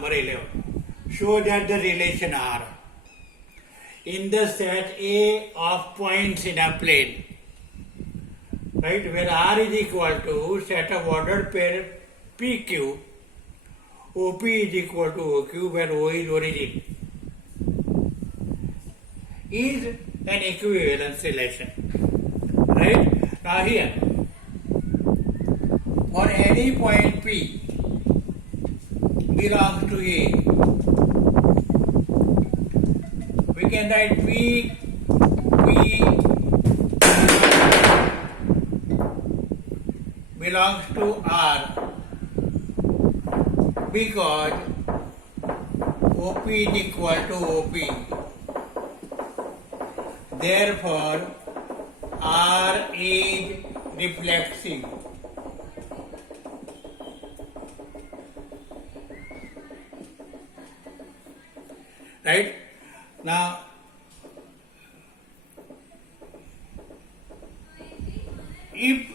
number 11. Show that the relation R in the set A of points in a plane, right, where R is equal to set of ordered pair PQ, OP is equal to OQ, where O is origin, is an equivalence relation. Right? Now here, for any point P belongs to A, we can write P belongs to R because OP is equal to OP. Therefore, R is reflexive. Right? Now, if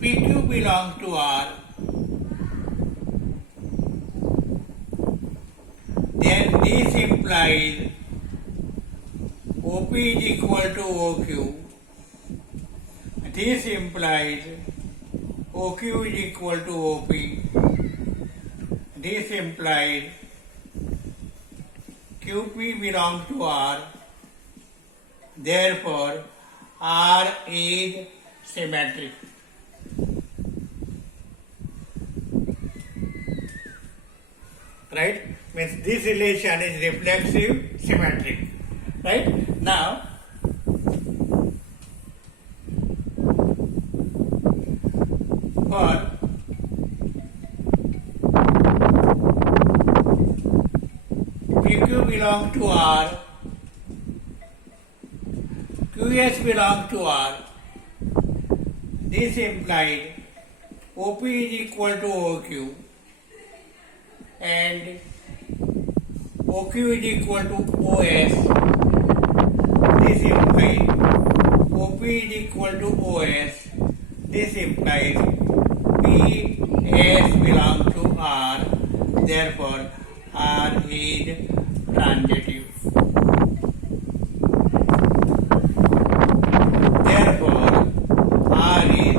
PQ belongs to R, then this implies OP is equal to OQ. This implies OQ is equal to OP. This implies QP belongs to R. Therefore, R is symmetric. Right? Means this relation is reflexive, symmetric. Right? Now, for PQ belongs to R, QS belongs to R, this implies OP is equal to OQ and OQ is equal to OS. This implies OP is equal to OS. This implies PS belongs to R. Therefore, R is transitive. Therefore, R is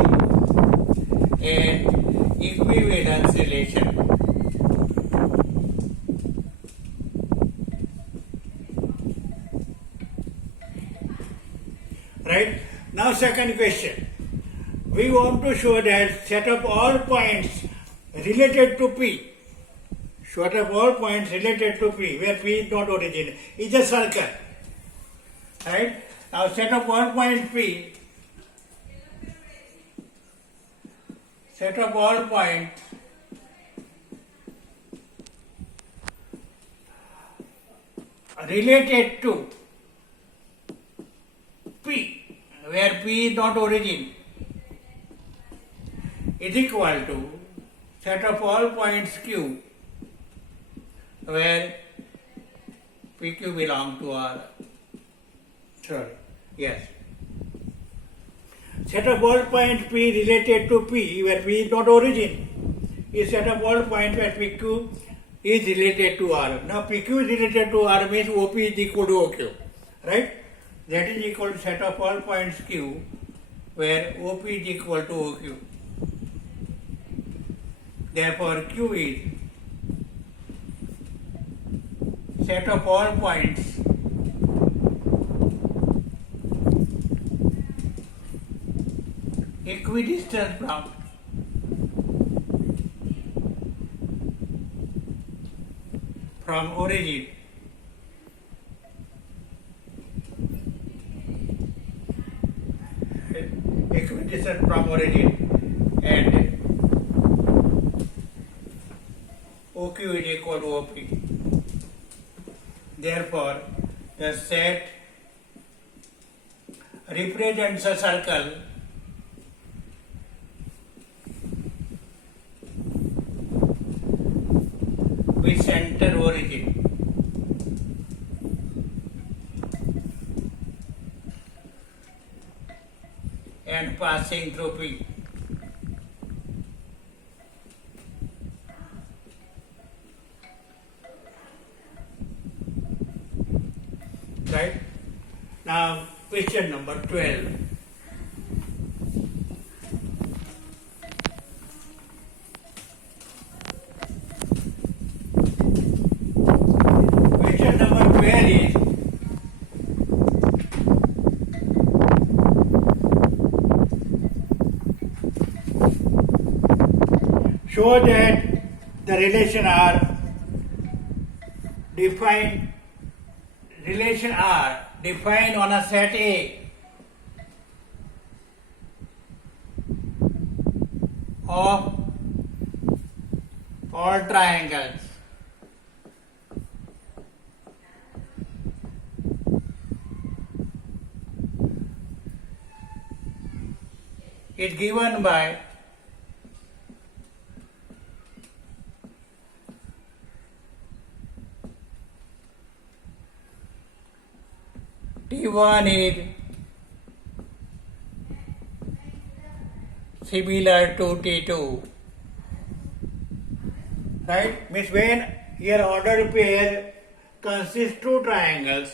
an equivalence relation. Right? Now, second question. We want to show that set of all points related to P, set of all points related to P, where P is not origin, is a circle. Right? Now, set of all points P, set of all points related to P, where P is not origin, is equal to set of all points Q, where PQ belongs to R. Sorry, yes. Set of all points P related to P, where P is not origin, is set of all points where PQ is related to R. Now, PQ is related to R means OP is equal to OQ, right? That is equal to set of all points Q, where OP is equal to OQ. Therefore, Q is set of all points equidistant from origin. Equidistant from origin, and OQ is equal to OP. Therefore, the set represents a circle with center origin. And passing through P. Right? Now, question number 12. Question number 12 is, show that the relation R defined on a set A of all triangles is given by T1 is similar to T2. Right? Means when here ordered pair consists two triangles,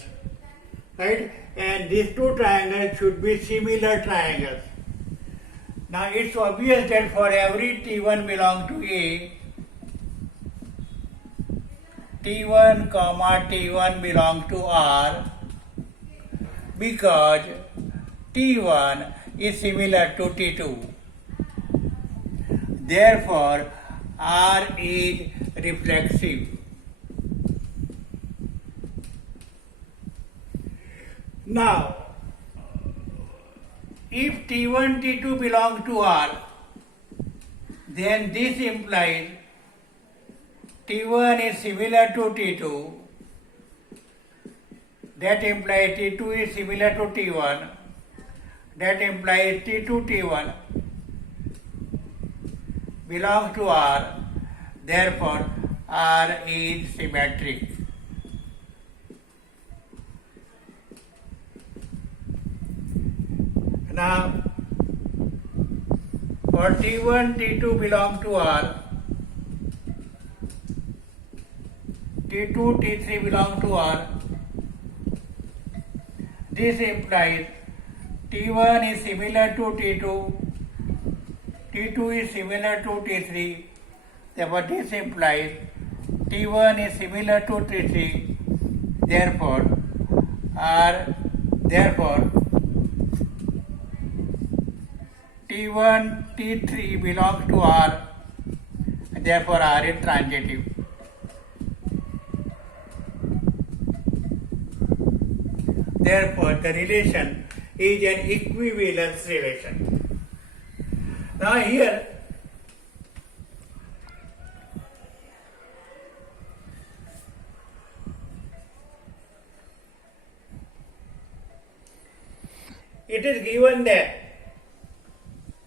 right? And these two triangles should be similar triangles. Now it's obvious that for every T1 belong to A, T1 comma T1 belong to R, because T1 is similar to T2. Therefore, R is reflexive. Now, if T1, T2 belong to R, then this implies T1 is similar to T2. That implies T2 is similar to T1. That implies T2, T1 belongs to R. Therefore, R is symmetric. Now, for T1, T2 belong to R, T2, T3 belong to R. This implies T1 is similar to T2, T2 is similar to T3. Therefore, this implies T1 is similar to T3. Therefore, T1, T3 belongs to R. Therefore, R is transitive. Therefore, the relation is an equivalence relation. Now here, it is given that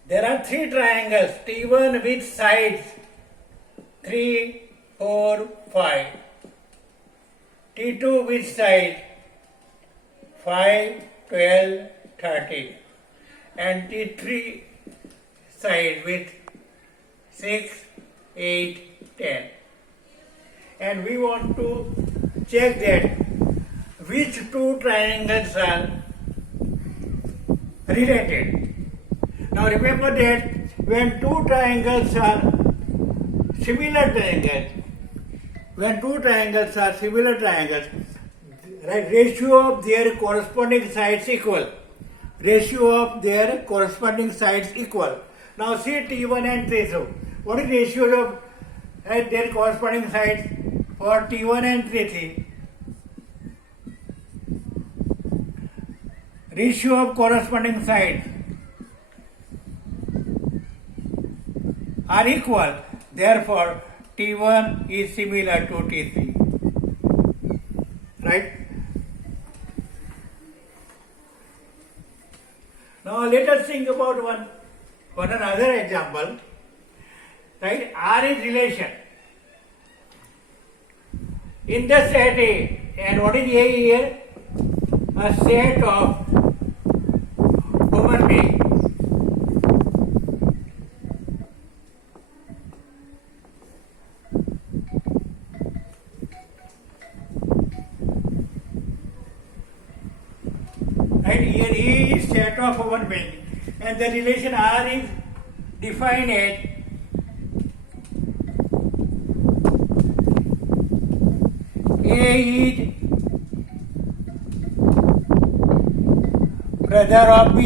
there are three triangles, T1 with sides 3, 4, 5, T2 with sides 5, 12, 30, and T3 side with 6, 8, 10. And we want to check that which two triangles are related. Now remember that when two triangles are similar triangles, right, ratio of their corresponding sides equal. Now see T1 and T2. What is ratio of their corresponding sides for T1 and T3? Ratio of corresponding sides are equal. Therefore, T1 is similar to T3. Right? Now let us think about one another example. Right? R is relation. In the set A, and what is A here? A set of human beings. Right? Here A is set of one bench, and the relation R is defined as A is brother of B.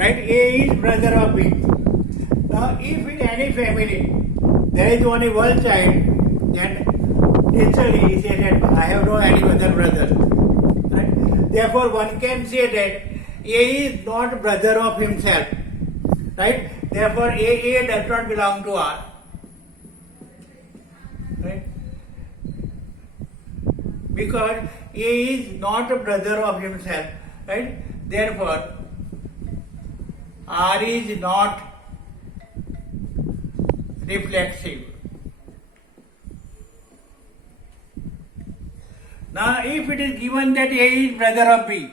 Right? A is brother of B. Now, if in any family there is only one child, then naturally he says that I have no any other brother. Right? Therefore, one can say that A is not brother of himself. Right? Therefore, A does not belong to R. Right? Because A is not a brother of himself. Right? Therefore, R is not reflexive. Now, if it is given that A is brother of B,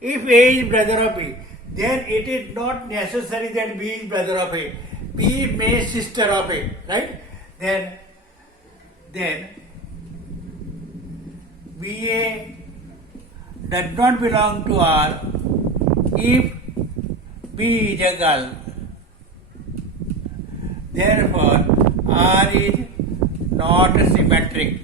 if A is brother of B, then it is not necessary that B is brother of A. B may sister of A, right? Then BA does not belong to R if B is a girl. Therefore, R is not symmetric.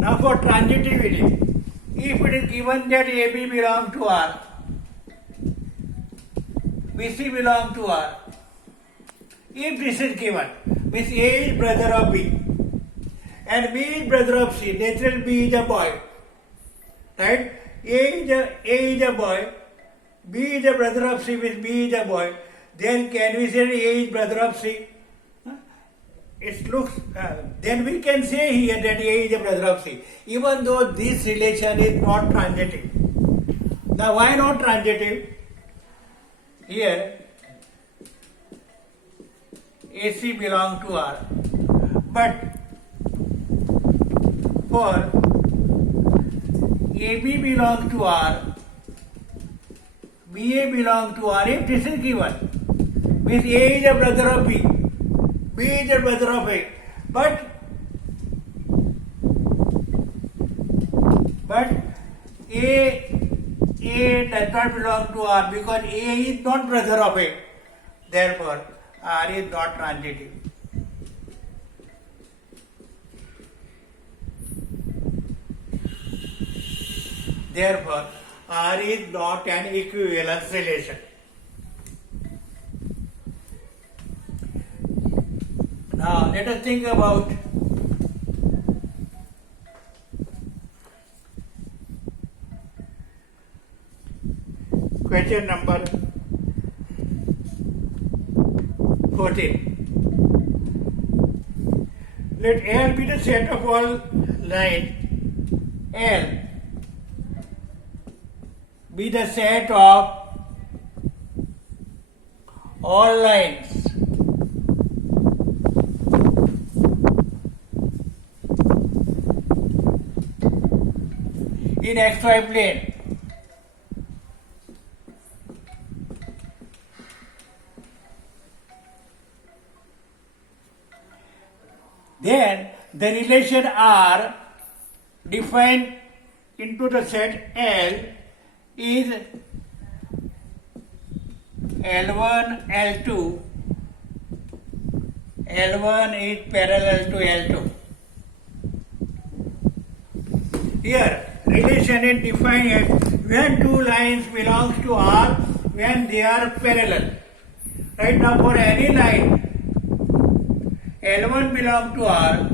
Now for transitivity, if it is given that AB belongs to R, BC belongs to R, if this is given, means A is brother of B and B is brother of C, naturally B is a boy, right? A is a boy, B is a brother of C, means B is a boy. Then can we say A is brother of C? It looks. Then we can say here that A is a brother of C, even though this relation is not transitive. Now, why not transitive? Here, AC belongs to R, but for AB belongs to R, BA belongs to R. If this is given, means A is a brother of B, B is a brother of A, but A does not belong to R because A is not brother of A. Therefore, R is not transitive. Therefore, R is not an equivalence relation. Now, let us think about question number 14. Let L be the set of all lines. L be the set of all lines in xy plane. Then the relation R defined into the set L is L1, L2. L1 is parallel to L2. Here, relation is defined as when two lines belongs to R when they are parallel. Right now, for any line, L1 belongs to R.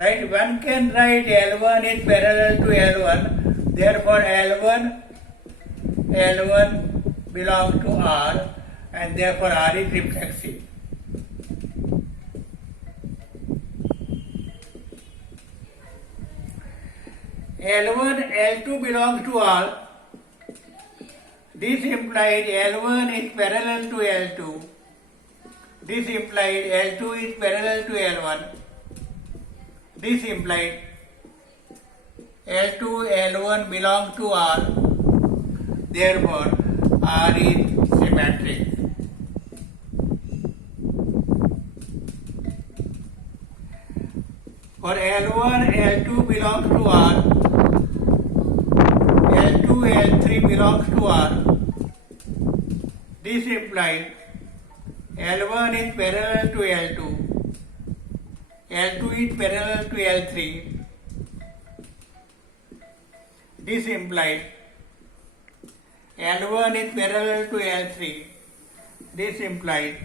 Right, one can write L1 is parallel to L1. Therefore, L1 belongs to R, and therefore R is reflexive. L1, L2 belongs to R. This implies L1 is parallel to L2. This implies L2 is parallel to L1. This implies L2, L1 belong to R. Therefore, R is symmetric. for L1, L2 belongs to R, L2, L3 belongs to R. This implies L1 is parallel to L2, L2 is parallel to L3. This implies L1 is parallel to L3. This implies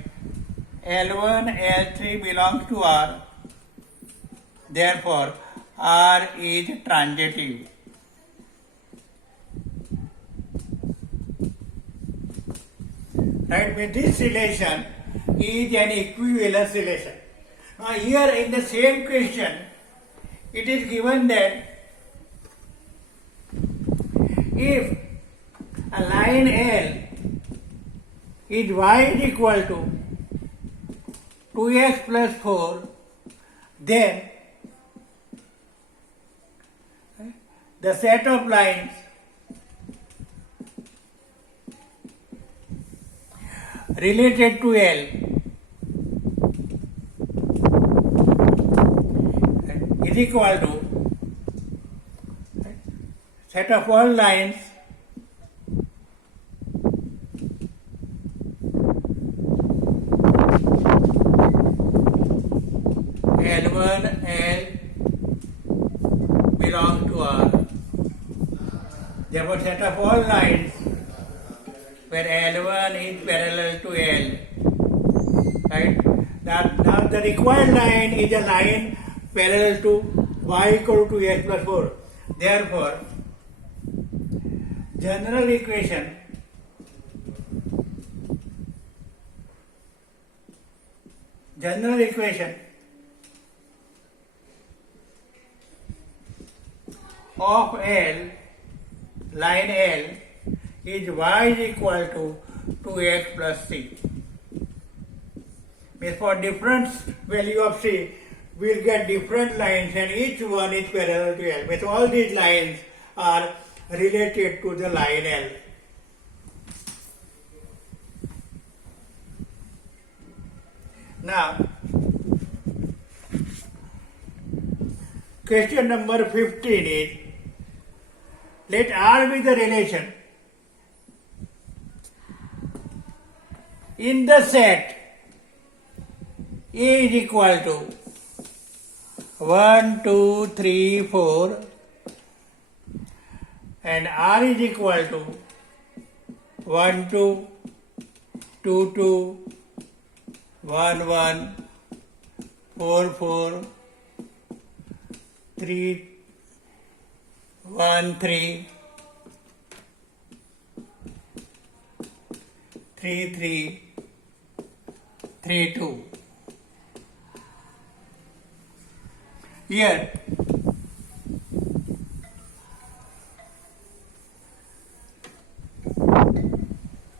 L1, L3 belongs to R. Therefore, R is transitive. Right? With this relation is an equivalence relation. Now here in the same question, it is given that if a line L is y is equal to 2x plus 4, then the set of lines related to L is equal to set of all lines L1, L belong to R. Therefore, set of all lines where L1 is parallel to L. Right? Now the required line is a line parallel to y equal to x plus 4. Therefore, general equation of L, line L, is y is equal to 2x plus c. Means for different value of c, we will get different lines and each one is parallel to L. Means all these lines are related to the line L. Now, question number 15 is, let R be the relation in the set A is equal to 1, 2, 3, 4 and R is equal to 1, 2, 2, 2, 1, 1, 4, 4, 3, 1, 3, 3, 3, 3, 2. Here,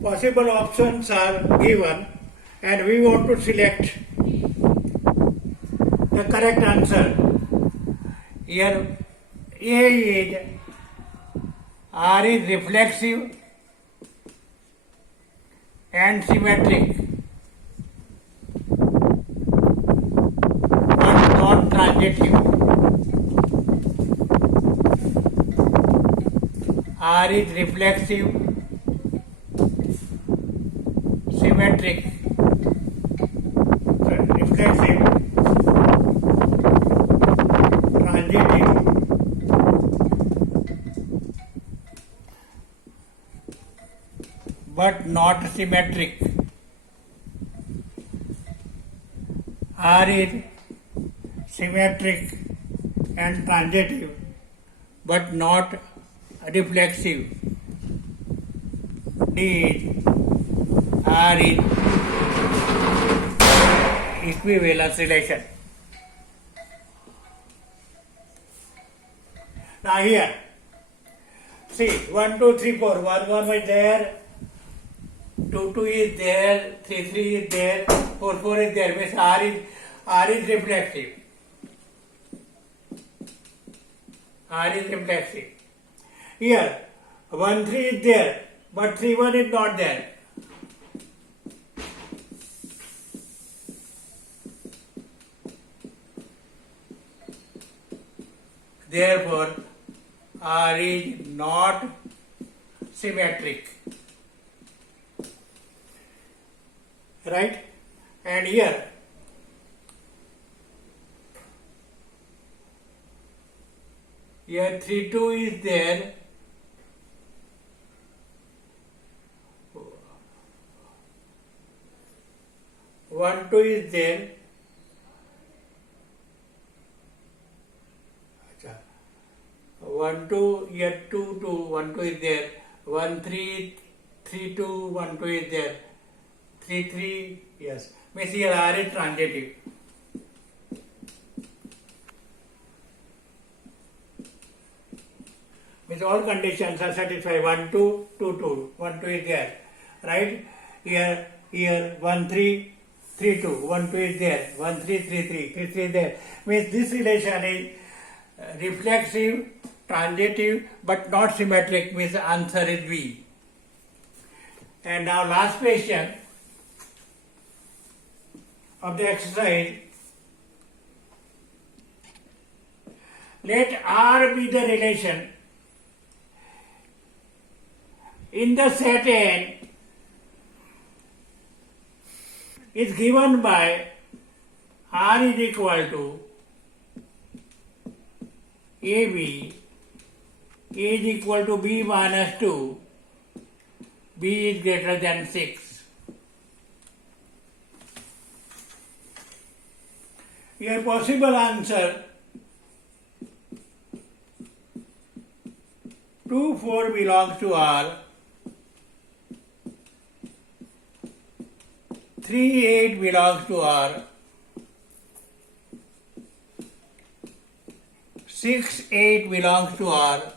possible options are given and we want to select the correct answer. Here A is R is reflexive and symmetric but not transitive. R is reflexive, symmetric, reflexive, transitive, but not symmetric. R is symmetric and transitive, but not reflexive. D is R is equivalence relation. Now here, see 1, 2, 3, 4. 1, 1 is there, 2, 2 is there, 3, 3 is there, 4, 4 is there. Means R is reflexive. R is reflexive. Here 1, 3 is there, but 3, 1 is not there. Therefore, R is not symmetric. Right? And here, here 3, 2 is there. 1, 2 is there. 1, 2, here 2, 2, 1, 2 is there. 1, 3, 3, 2, 1, 2 is there. 3, 3, yes. Means here R is transitive. Means all conditions are satisfied. 1, 2, 2, 2. 1, 2 is there. Right? Here 1, 3, 3, 2. 1, 2 is there. 1, 3, 3, 3. 3, 3 is there. Means this relation is reflexive, transitive, but not symmetric. Means the answer is B. And now last question of the exercise. Let R be the relation in the set N is given by R is equal to AB, A is equal to B minus 2, B is greater than 6. Your possible answer 2, 4 belongs to R, 3, 8 belongs to R, 6, 8 belongs to R,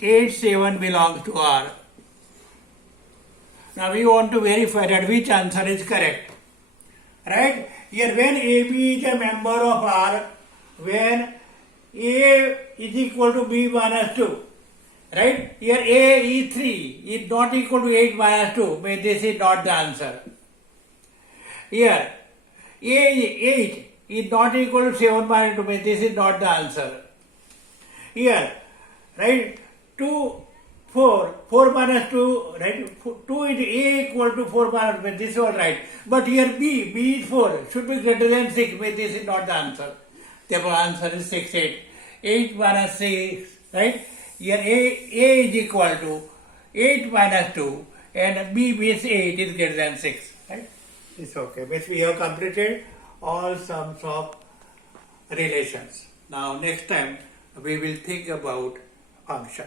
8, 7 belongs to R. Now we want to verify that which answer is correct. Right? Here when AB is a member of R, when A is equal to B minus 2. Right? Here A is 3 is not equal to 8 minus 2. But this is not the answer. Here A is 8 is not equal to 7 minus 2. But this is not the answer. Here, right? 2, 4, 4 minus 2, right? 2 is A equal to 4 minus 2. But this is all right. But here B is 4. Should be greater than 6. But this is not the answer. Therefore answer is 6, 8. 8 minus 6, right? Here A is equal to 8 minus 2 and B means 8 is greater than 6, right? It's okay. Means we have completed all sums of relations. Now next time we will think about function.